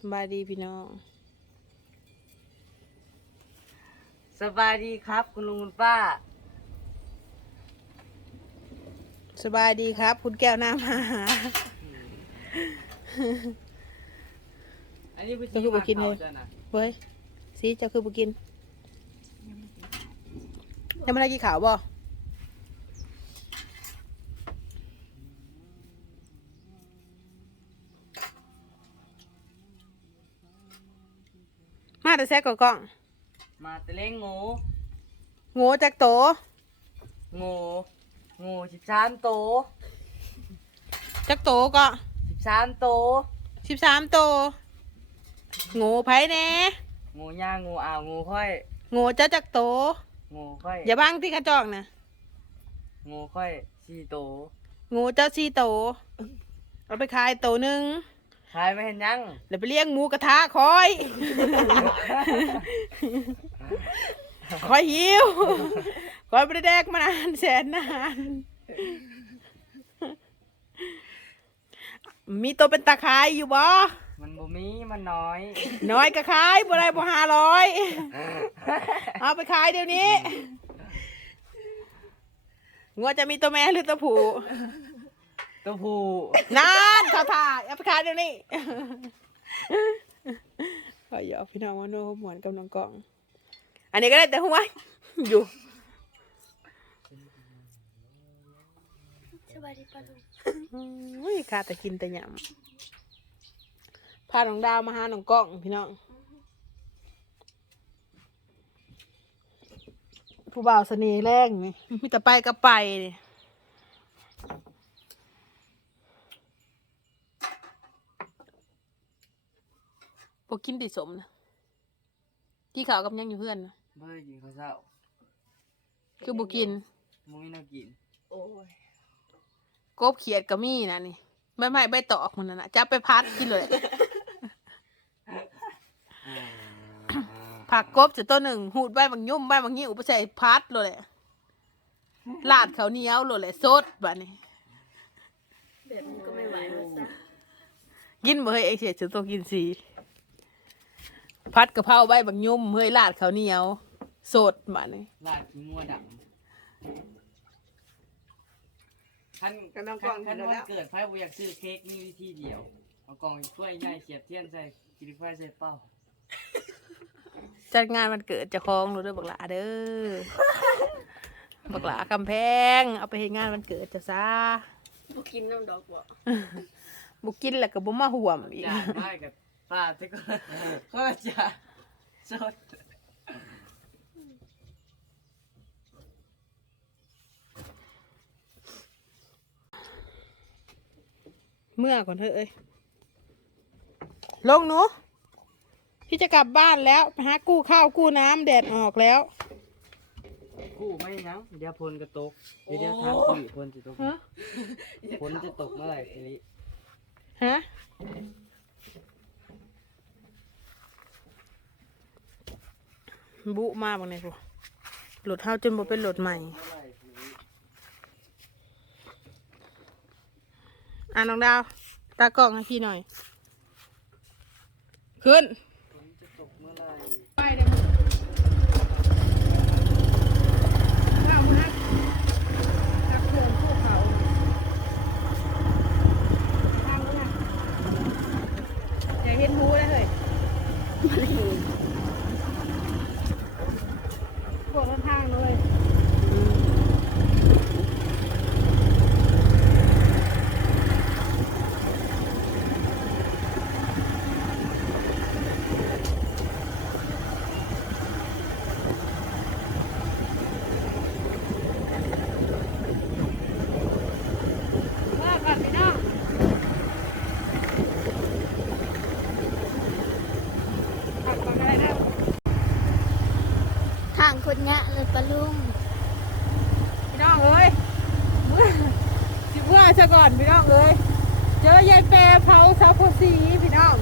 สบายดีพี่น้องสบายดีครับ คุณลุงคุณป้า สบายดีครับ คุณแก้วน้ำมาหา อันนี้พี่ก็คือบ่กินเลยมาข้าจ้ะนะเฮ้ยซีเจ้าคือบุกินยังไม่ได้กี่ข่าวบ่ แต่แซกกล่องมาแตะเล้งงูโง่จากโตงูงูสิบสามโตจากโตก็สิบสามโตสิบสามโตโง่ไผแน่งูย่างงูอ่าวงูค่อยโง่เจ้าจากโตงูค่อยอย่าบังที่กระจอกนะงูค่อยสี่โตโง่เจ้าสี่โตเอาไปขายโตหนึ่ง ขายไม่เห็นยังแล้วไปเลี้ยงหมูกระทะคอย คอยหิวคอยไปได้แดกมานานแสนนาน มีตัวเป็นตาขายอยู่บ่ มันบ่มีมันน้อยน้อยก็ขายบ่ได้บ่ห้าร้อย เอาไปขายเดี๋ยวนี้งัวจะมีตัวแม่หรือตัวผู้ ตัวผู้นานเขาถ่ายเอาไปขายเดี๋ยวนี้ขอหยอกพี่น้องว่าโน้หมวนกับน้องกล่อง อันนี้ก็ได้แต่หัวอยู่สวัสดีปะลุงอุ้ยขาแต่กินแต่หยำพาน้องดาวมาหาน้องกล้องพี่น้อง ผู้บ่าวเสน่ห์แรงนี่มีแต่ไปก็ไปนี่ พวกกินติสมนะที่เขาวกับยังอยู่เพื่อนนะเบื่อกินข้าวเช้าคือบุกินมุ้ยน่ากินโอ้ยกบเขียดก็มีนะนี่ไม่ไม่ใบตอกมันนะนะจะเอาไปพัดกินเลย ผักกบจะตัวหนึ่งหูดใบบางยุ่มใบบางยิ้วไปใส่พัดเลยแหละลาดเขาวเหนียวเลยแหละสดบ้านี้แบบนี้ก็ไม่ไหวแล้วซะ กินบ่เฮ้ยไอเสียจะต้องกินสี พัดกะเพราใบบางยุ่มเฮ้ยลาดเขาวเหนียว สดบ้านี้ลาดขี้งัวดำท่านก็น้องกล้องท่านเห็นแล้ววันเกิดไพ่บุอยากซื้อเค้กมีวิธีเดียว เอากล่องถ้วยใหญ่เสียบเทียนใส่กินไฟใส่เป้าจัดงานวันเกิดเจะคล้าของรู้ด้วยบักหลาเด้อ บักหลาคำแพง เอาไปให้งานวันเกิดจะซาบ่กินน้ำดอกบ่บุกินแล้วก็บ่มาห่วมอีก จานไม้กับ ป้าที่ก็ก็จะสดเมื่อก่อนเถอะเอ้ยลงหนูพี่จะกลับบ้านแล้วไปหากู้ข้าวกู้น้ำแดดออกแล้ว กู้ไม่ยังเดี๋ยวพลก็ตกเดี๋ยวเดี๋ยวทางสี่พลจะตกฮะ พลจะตกเมื่อไหร่ทีนี้ฮะ บุมากบางเนี่ยพวกหลดเท้าจนบ่เป็นหลดใหม่เมื่อไหร่ทีนี้อะน้องดาว ตากล้องให้พี่หน่อย ขึ้น พลจะตกเมื่อไหร่ ไปเดี๋ยวข้าวนะจากเขื่อนภูเขาทางนู้นนะอย่าเห็นหูนะเฮ้ยพวกทางๆเลยว่ากันพี่น้องผักก่อนก็ได้เด้อ ทาง คนงะเลยปะลุงพี่น้องเอ้ยเมื่อสิเมื่อซะก่อนพี่น้องเอ้ยเจอยายแปรเผาสาวโพสีพี่น้อง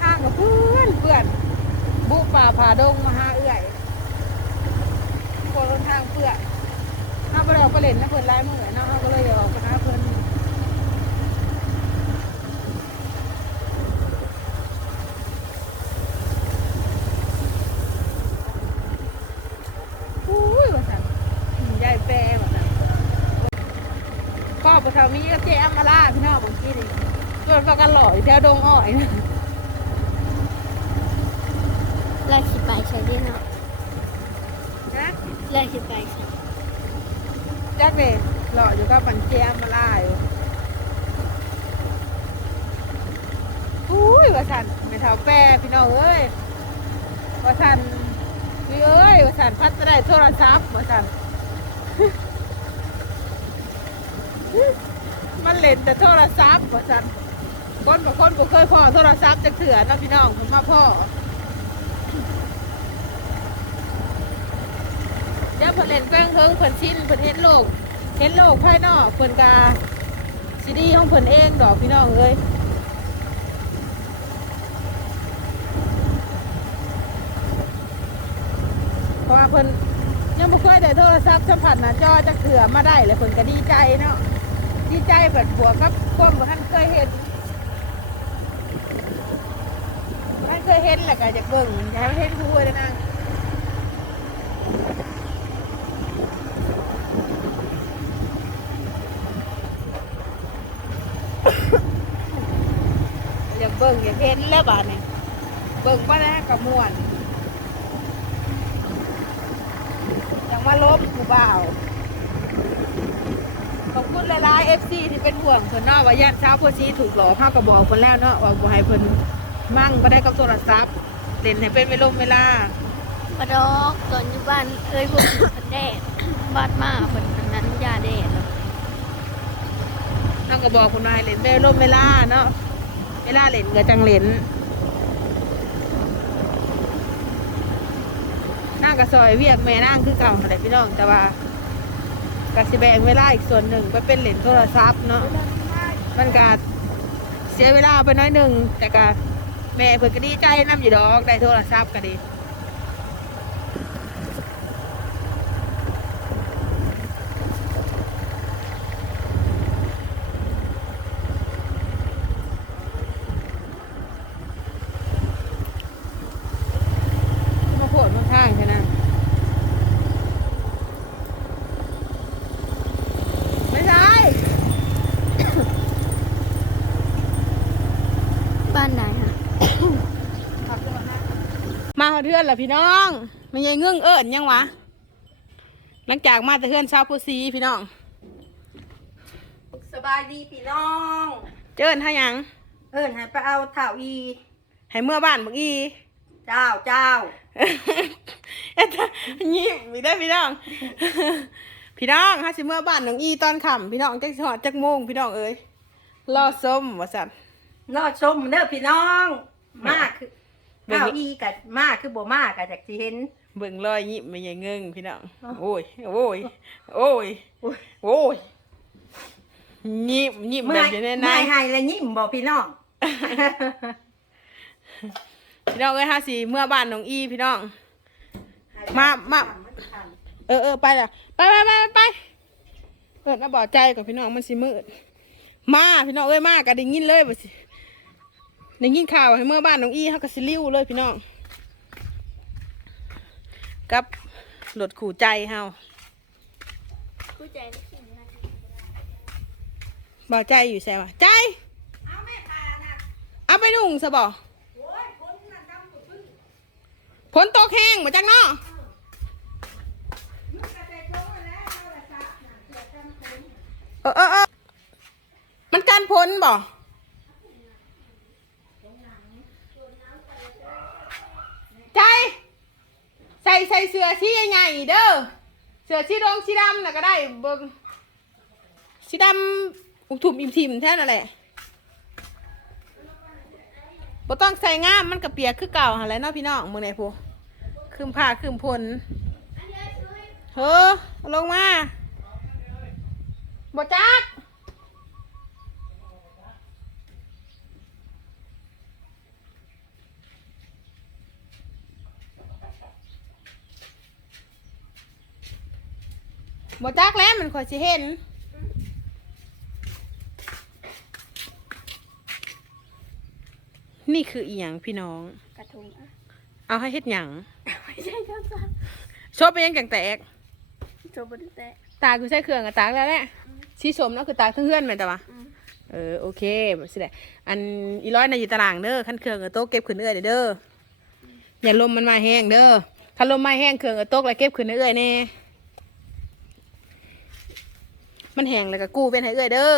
ข้างกับเพื่อนเพื่อนบุกป่าผาดงมา เปลือกเอาไปเราไปเล่นนะเพิ่นไล่มือเนาะเอาก็เลยอยากออกไปหาเพิ่นอุ้ยว่าสั่นยายแปรว่าสั่น พ่อปะเทามีก็เจ๊อัมมาล่าพี่น้องผมกี้นี่เพื่อนประกันหล่ออยู่แถวดงอ้อยนะเราขี่ไปใช่ด้วยเนาะนะเราขี่ไปใช่จักเลยหล่ออยู่ก็ปันเจ๊อัมมาล่าอยู่อุ้ยว่าสั่นไม่เท่าแปรพี่น้องเอ้ยว่าสั่นพี่เอ้ยว่าสั่นพัดจะได้โทรศัพท์ว่าสั่น มันเล่นแต่โทรศัพท์ว่าสันคนบางคนบ่เคยพ่อโทรศัพท์จะเถื่อเนาะพี่น้องผมมาพ่อเดี๋ยวเพิ่นเล่นแป้งเฮิงเพิ่นชินเพิ่นเห็นโลก เห็นโลกภายนอกเพิ่นกาซีดีของเพิ่นเองดอกพี่น้องเอ้ยเพราะว่าเพิ่นยังบ่เคยได้โทรศัพท์สัมผัสหน้าจอจะเถื่อมาได้เลยเพิ่นก็ดีใจเนาะ ดีใจแบบบวกกับความบ่ทันเคยเห็นบ่ทันเคยเห็นแหละก็อยากเบิ่งอยากให้เห็นผู้เลยนะอยากเบิ่งอยากเห็นแล้วบาดนี้เบิ่งมาแล้วกับม่วนอยากมาล้มกูบ่าว ขอบคุณหลายๆ FC ที่เป็นห่วงเพิ่นเนาะว่าย่านเช้าพวกซีถูกหลอกเข้ากับบอกเพิ่นแล้วเนาะว่าบ่ให้เพิ่นมั่งบ่ได้กับโทรศัพท์เล่นให้เป็นเวลาเวลาปลาดอกตอนอยู่บ้านเอ้ยพวกเพิ่นแดดบานมาเพิ่นอันนั้นยาแดดเนาะเนาะก็บอกเพิ่นว่าให้เล่นเวลาเวลาเนาะเวลาเล่นก็จังเล่นนางก็ซอยเวียกแม่นางคือเก่าหั่นแหละพี่น้องแต่ว่า กสิแบ่งเวลาอีกส่วนหนึ่งไปเป็นเหรียญโทรศัพท์เนาะมันกาเสียเวลาไปน้อยหนึ่งแต่กาแม่เพิ่นก็ดีใจน้ำอยู่ดอกได้โทรศัพท์ก็ดี มาโผล่มาข้างใช่ไหมไม่ใช่ บ้านไหนฮะ มาเทือนแหละพี่น้องมันยังเงื่องเอิญยังวะหลังจากมาแต่เทือนชาวพุซีพี่น้อง สบายดีพี่น้อง เจิญท่ายัง เอิญให้ไปเอาเถ่าอี ให้เมื่อบ้านบักอี เจ้าเจ้าเอ๊ะยิ้มมีได้อพี่น้อง พี่น้องฮะสิเมื่อบ้านน้องอีตอนค่ำพี่น้องจักสิหอดจักโมงพี่น้องเอ้ยรอส้มว่าสัตว์นอชมเด้อพี่น้อง มากคือ เบิ่งเถ่าอีกับมากคือบ่มากกับจากที่เห็น เบิ่งรอยยิ้มมันยังเงิงพี่น้องโอ้ยโอ้ยโอ้ยโอ้ยโอ้ยยิ้มยิ้มเมื่แบอบยอยู่ในในเมื่อยให้และยิ้มบ่พี่น้องพี่น้องเอ้ยฮะสิเมื่อบ้านน้องอีพี่น้อง มามาเออเออไปละไปไปไปไปเปิดมาบอกใจกับพี่น้องมันสิมืดมาพี่น้องเอ้ยมาก็ได้ยินเลยบ่สิ ได้ยินข่าวให้เมื่อบ้านน้องอีเขาก็สิริ้วเลยพี่น้องกับรถขู่ใจเฮาผู้ใจไม่กินนะบอกใจอยู่ใช่ปะใจเอาไปนุ่งซะบอกฝนตกแห้งมาจากนอกเออเออเออมันกันพ้นบ่ใจ ใส่ใส่เสื้อสีใหญ่ๆเด้อเสื้อสีดงสีดำน่ะก็ได้เบิ่งสีดำอุกถุมอิ่มทิมแท้นั่นแหละบ่ต้องใส่งามมันกระเปียกคือเก่าหั่นแหละเนาะพี่น้องมื้อไหนพูคืมผ้าคืมพลเฮ้อลงมาบ่จัก บ่จักแล้วมันค่อยสิเห็น นี่คืออีหยังพี่น้อง กระทุงอะเอาให้เฮ็ดหยังไม่ใช่ข้าวสารชบไปยังจังแตก โจบไดแต่ตากูใช้เครื่องกับตากแล้วแหละสีสมเนาะคือตากทั้งเฮือนแม่นแต่ว่า อืมเออโอเคบ่สิได้อันอีร้อยในะอยู่ตารางเด้อคันเครื่องกับโต๊ะเก็บขึ้นเอื้อยเด้ออย่าลมมันมาแห้งเด้อถ้าลมมาแห้งเครื่องกับโต๊ะแล้วเก็บขึ้นเอื้อยแน่ มันแห้งแล้วก็กู้เป็นให้เอื้อยเด้อ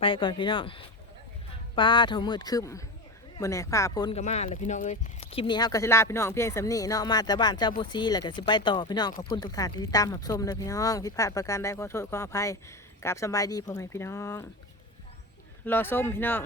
ไปก่อนพี่น้องป้าเท่ามืดคึมบนแหนฝ่าพ้นก็มาเลยพี่น้องเอ้ยคลิปนี้เฮาก็สิลาพี่น้องเพียงสำนีเนาะมาแต่บ้านเจ้าโบซีแล้วก็สิไปต่อพี่น้องขอบคุณทุกท่านที่ติดตามรับชมเลยพี่น้องผิดพลาดประการใดขอโทษขออภัยกราบสบายดีพ่อแม่พี่น้อง รอส้มพี่น้อง